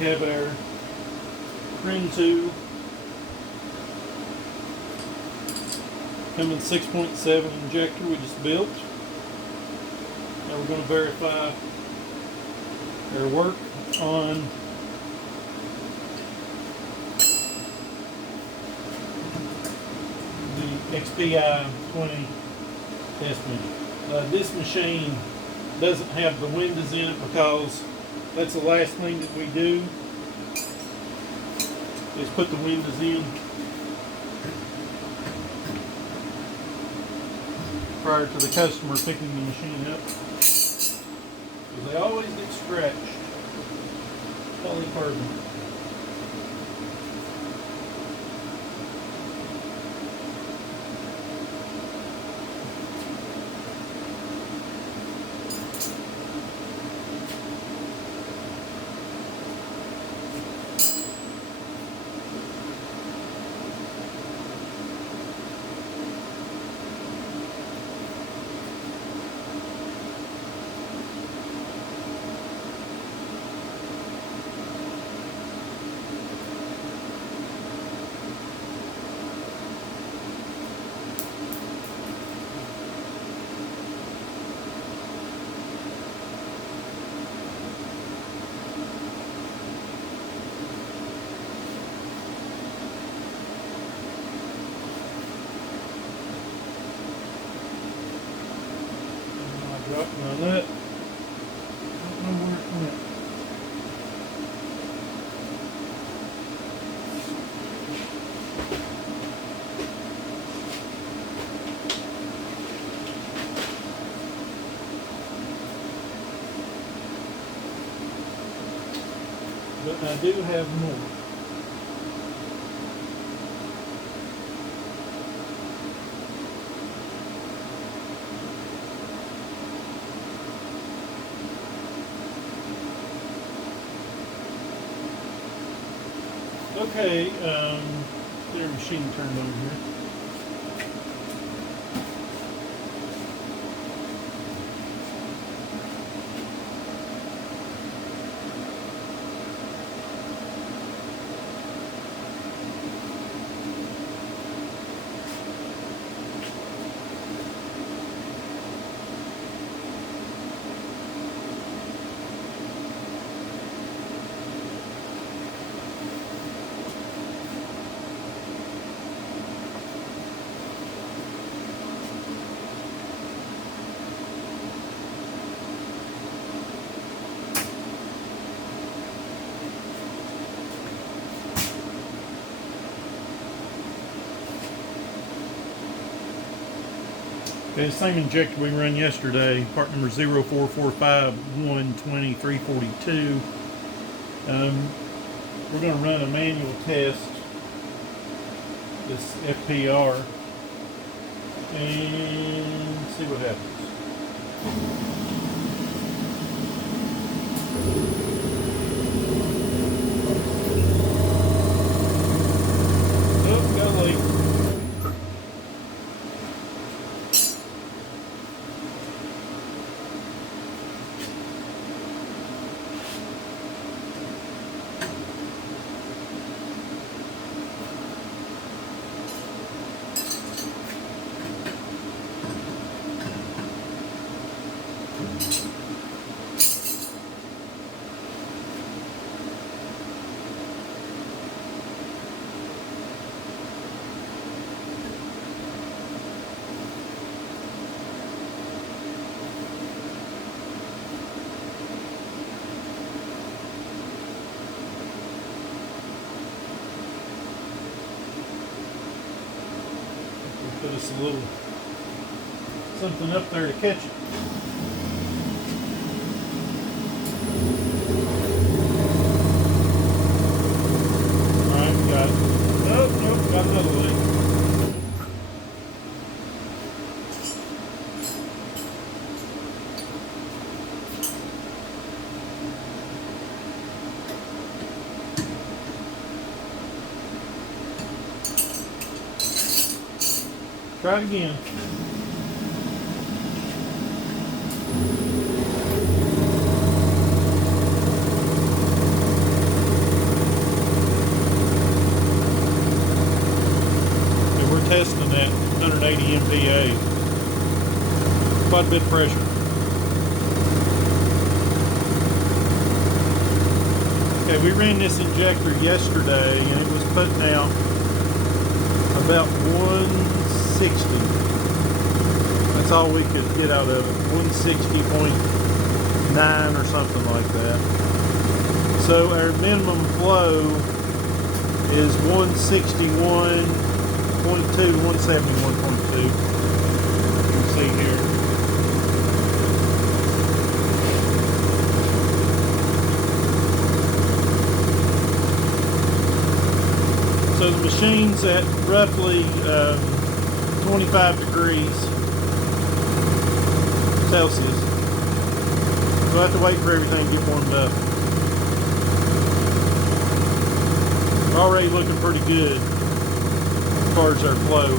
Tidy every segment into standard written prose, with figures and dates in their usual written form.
have our CRIN3 Cummins 6.7 injector we just built. Now we're going to verify our work on the XPI 20 test machine. This machine doesn't have the windows in it because that's the last thing that we do is put the windows in prior to the customer picking the machine up, because they always get scratched. Polycarbonate. Dropping on that. I don't know where it went. But I do have more. Okay, their machine turned over here. Okay, the same injector we run yesterday, part number 0445120-342. We're going to run a manual test, this FPR, and see what happens. Oh, got a leak. Put us a little something up there to catch it. Alright, got it. Nope, got another leak. Try it again. testing that 180 MPa. Quite a bit of pressure. Okay, we ran this injector yesterday and it was putting out about 160. That's all we could get out of it. 160.9 or something like that. So our minimum flow is 161.2 to 171.2. You can see here. So the machine's at roughly 25 degrees Celsius. So I have to wait for everything to get warmed up. Already looking pretty good as far as our flow.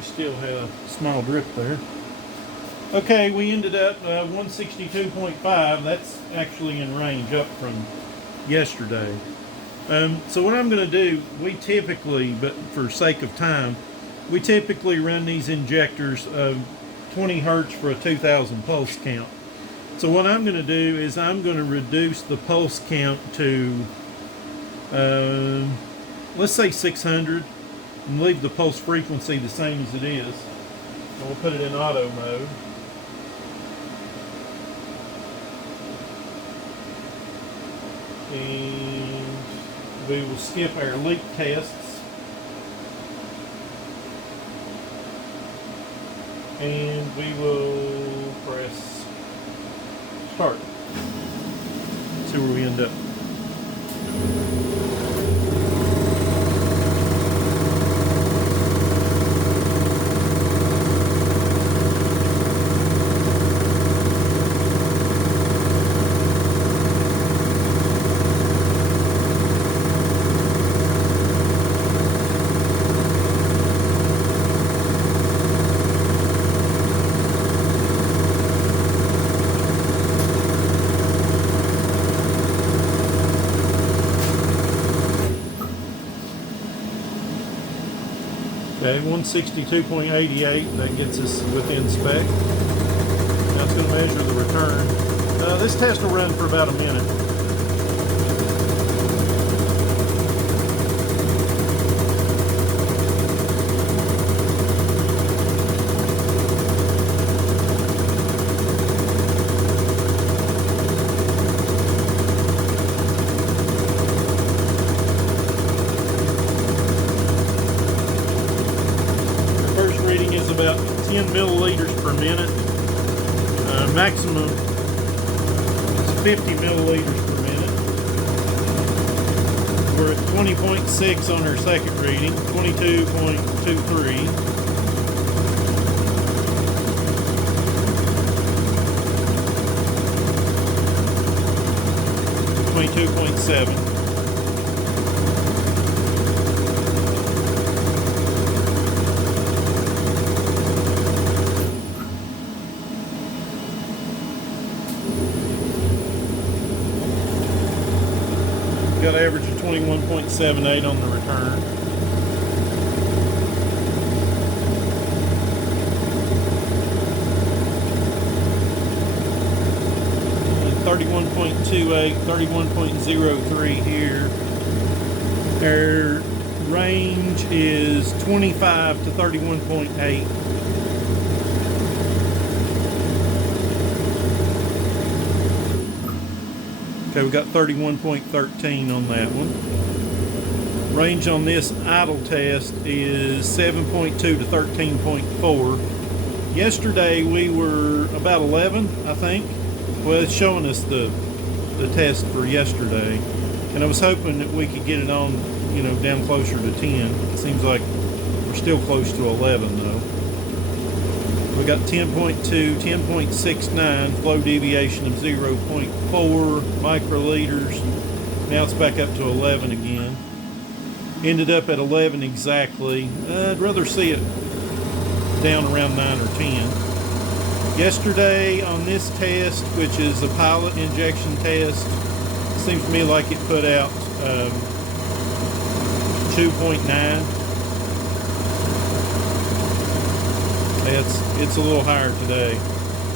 Still had a small drip there. Okay, we ended up 162.5. That's actually in range, up from yesterday. So what I'm going to do, we typically, but for sake of time, we typically run these injectors 20 hertz for a 2000 pulse count. So what I'm going to do is I'm going to reduce the pulse count to let's say 600. And leave the pulse frequency the same as it is. And we'll put it in auto mode. And we will skip our leak tests. And we will press start. See where we end up. Okay, 162.88, that gets us within spec. Now it's going to measure the return. This test will run for about a minute. About 10 milliliters per minute. Maximum is 50 milliliters per minute. We're at 20.6 on our second reading, 22.23. $22.7. Got an average of 21.78 on the return. And 31.28, 31.03 here. Our range is 25 to 31.8. Okay, we got 31.13 on that one. Range on this idle test is 7.2 to 13.4. Yesterday we were about 11, I think. Well, it's showing us the the test for yesterday, and I was hoping that we could get it on, you know, down closer to 10. It seems like we're still close to 11 though. We got 10.2, 10.69, flow deviation of 0.4 microliters. Now it's back up to 11 again. Ended up at 11 exactly. I'd rather see it down around 9 or 10. Yesterday on this test, which is a pilot injection test, it seems to me like it put out 2.9. It's a little higher today.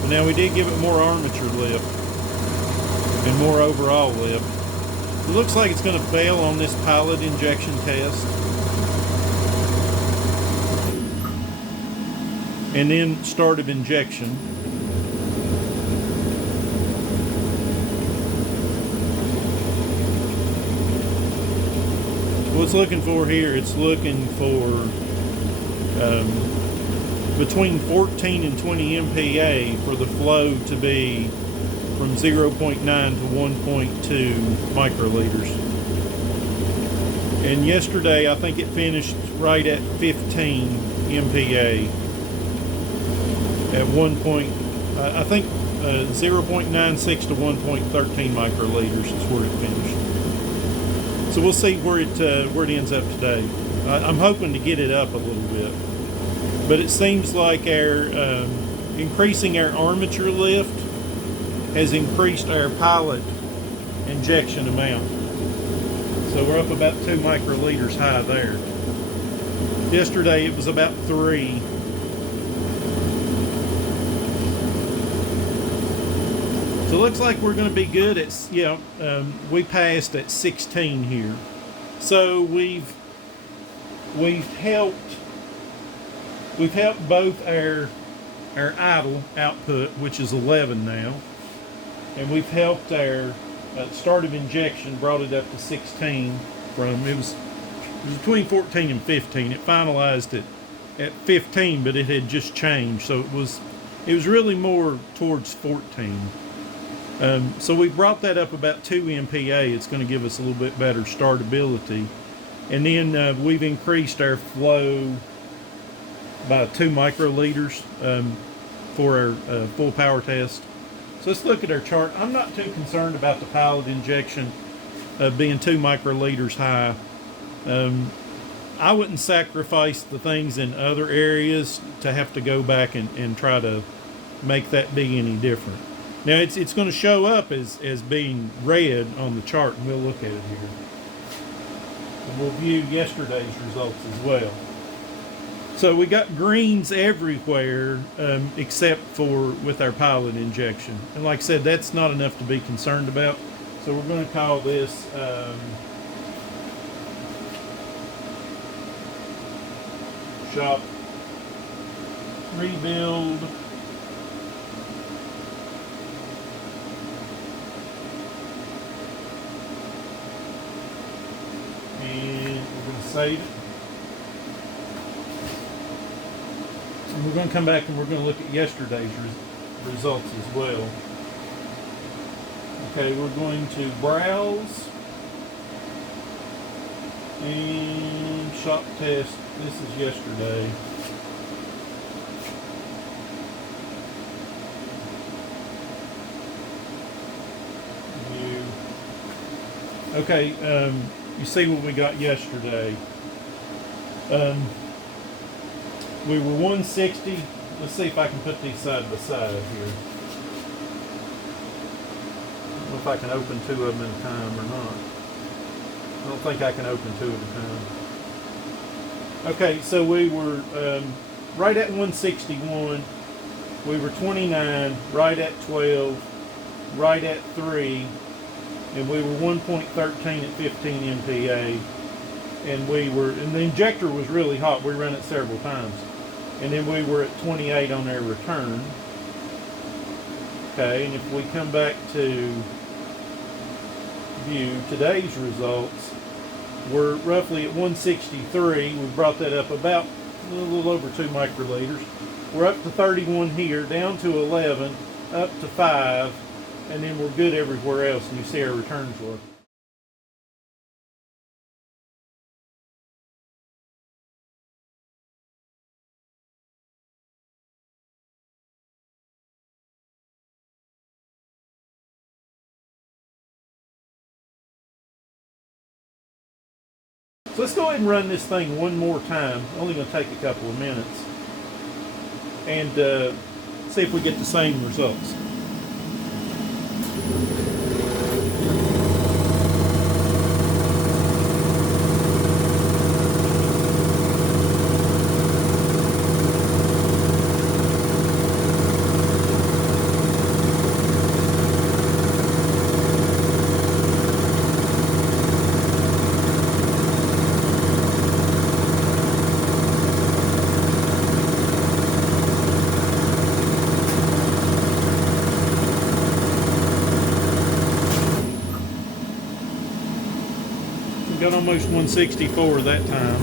But now we did give it more armature lift and more overall lift. It looks like it's going to fail on this pilot injection test. And then start of injection. What it's looking for here, it's looking for between 14 and 20 MPa for the flow to be from 0.9 to 1.2 microliters. And yesterday I think it finished right at 15 MPa at 0.96 to 1.13 microliters is where it finished. So we'll see where it ends up today. I'm hoping to get it up a little bit, but it seems like our increasing our armature lift has increased our pilot injection amount. So we're up about 2 microliters high there. Yesterday it was about 3. So it looks like we're going to be good at, we passed at 16 here. So we've helped both our idle output, which is 11 now, and we've helped our start of injection, brought it up to 16 from, it was between 14 and 15. It finalized it at 15, but it had just changed, so it was really more towards 14. So we brought that up about 2 MPa. It's going to give us a little bit better startability. And then we've increased our flow by 2 microliters for our full power test. So let's look at our chart. I'm not too concerned about the pilot injection being 2 microliters high. I wouldn't sacrifice the things in other areas to have to go back and try to make that be any different. Now it's going to show up as being red on the chart, and we'll look at it here. And we'll view yesterday's results as well. So we got greens everywhere except for with our pilot injection. And like I said, that's not enough to be concerned about. So we're going to call this shop rebuild and we're going to save it. And we're going to come back and we're going to look at yesterday's results as well. Okay, we're going to browse and shop test. This is yesterday. View. Okay, you see what we got yesterday. We were 160. Let's see if I can put these side by side here. I don't know if I can open 2 of them at a time or not. I don't think I can open 2 at a time. Okay, so we were right at 161. We were 29, right at 12, right at 3, and we were 1.13 at 15 MPa. And the injector was really hot. We ran it several times. And then we were at 28 on our return. Okay, and if we come back to view today's results, we're roughly at 163. We brought that up about a little over 2 microliters. We're up to 31 here, down to 11, up to 5, and then we're good everywhere else, and you see our return flow. So let's go ahead and run this thing one more time. Only going to take a couple of minutes, and see if we get the same results. Got almost 164 that time.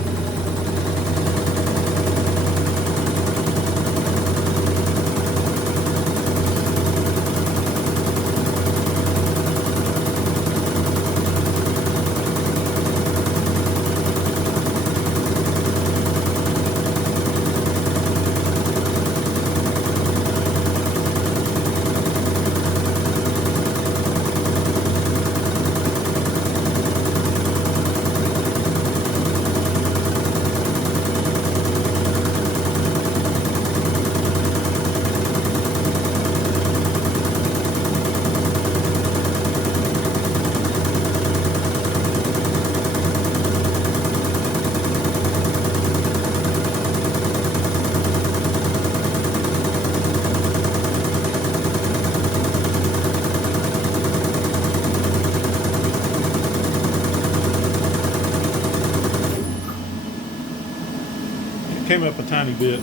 Came up a tiny bit.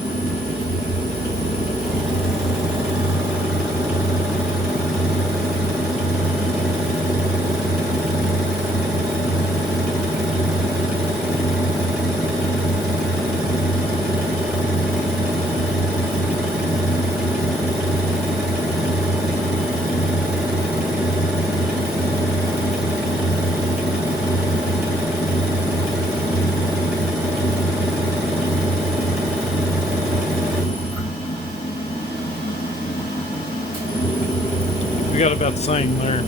We got about the same there.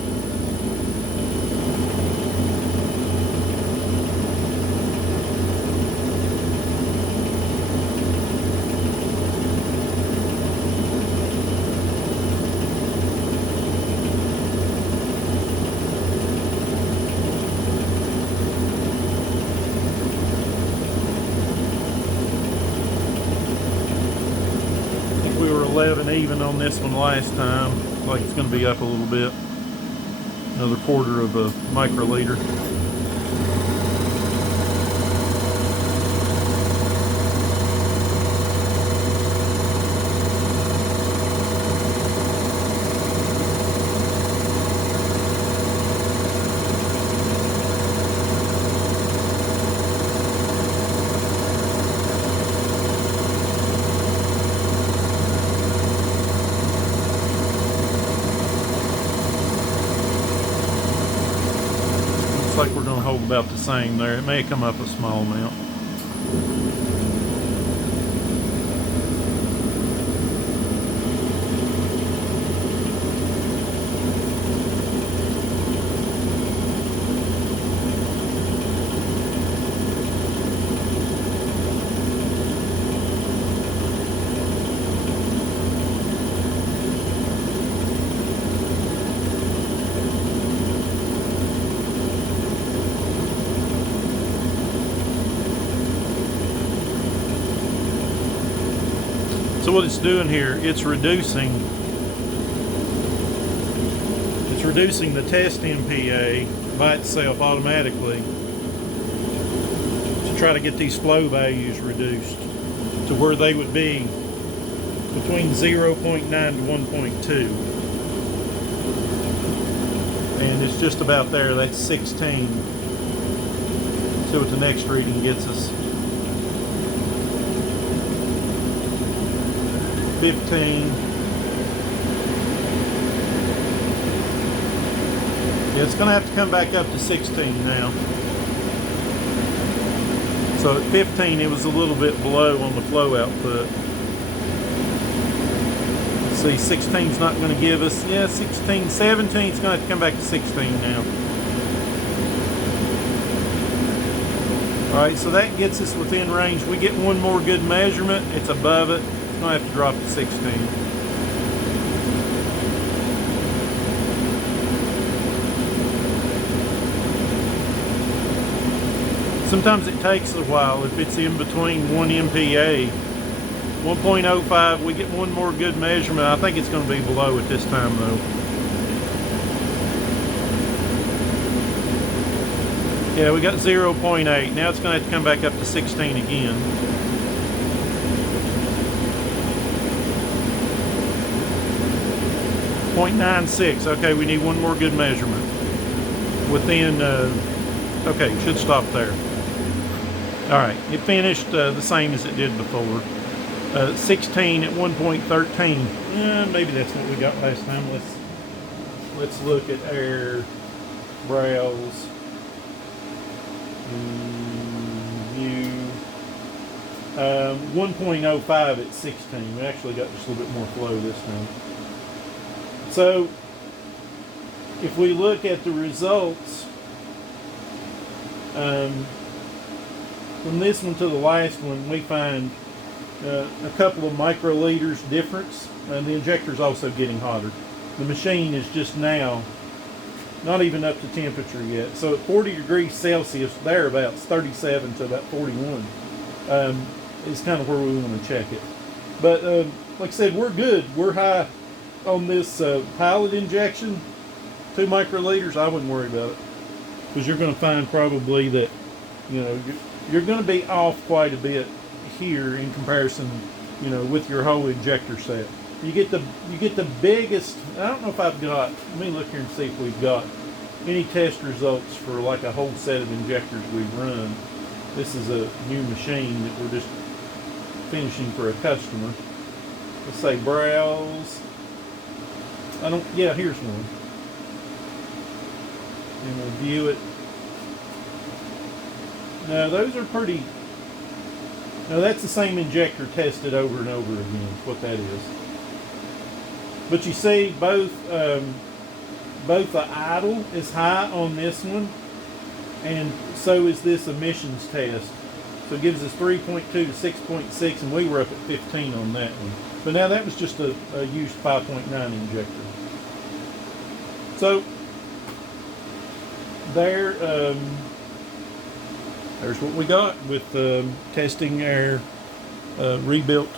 I think we were 11 even on this one last time. Like it's going to be up a little bit, another quarter of a microliter. Like we're going to hold about the same there. It may come up a small amount. So what it's doing here, it's reducing the test MPa by itself automatically to try to get these flow values reduced to where they would be between 0.9 to 1.2. And it's just about there. That's 16. See what the next reading gets us. 15, Yeah, it's going to have to come back up to 16 now. So at 15 it was a little bit below on the flow output. See, 16's not going to give us, 16, 17 is going to have to come back to 16 now. Alright, so that gets us within range. We get one more good measurement, it's above it. It's going to have to drop to 16. Sometimes it takes a while if it's in between 1 MPa. 1.05, we get one more good measurement. I think it's going to be below at this time though. Yeah, we got 0.8. Now it's going to have to come back up to 16 again. .96. Okay, we need one more good measurement. Within, okay, should stop there. Alright, it finished the same as it did before. 16 at 1.13. Maybe that's what we got last time. Let's look at air, browse, view. 1.05 at 16. We actually got just a little bit more flow this time. So if we look at the results from this one to the last one, we find a couple of microliters difference, and the injector's also getting hotter. The machine is just now not even up to temperature yet. So at 40 degrees Celsius, thereabouts, 37 to about 41, is kind of where we want to check it. But like I said, we're good. We're high on this pilot injection, 2 microliters. I wouldn't worry about it, because you're going to find probably that, you know, you're going to be off quite a bit here in comparison, you know, with your whole injector set. You get the biggest. I don't know if I've got, let me look here and see if we've got any test results for like a whole set of injectors we've run. This is a new machine that we're just finishing for a customer. Let's say browse. Yeah, here's one. And we'll view it. Now those are pretty. Now that's the same injector tested over and over again, is what that is. But you see, both the idle is high on this one, and so is this emissions test. So it gives us 3.2 to 6.6, and we were up at 15 on that one. But now that was just a used 5.9 injector. So there's what we got with testing our rebuilt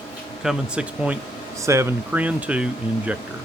Cummins 6.7 CRIN3 injector.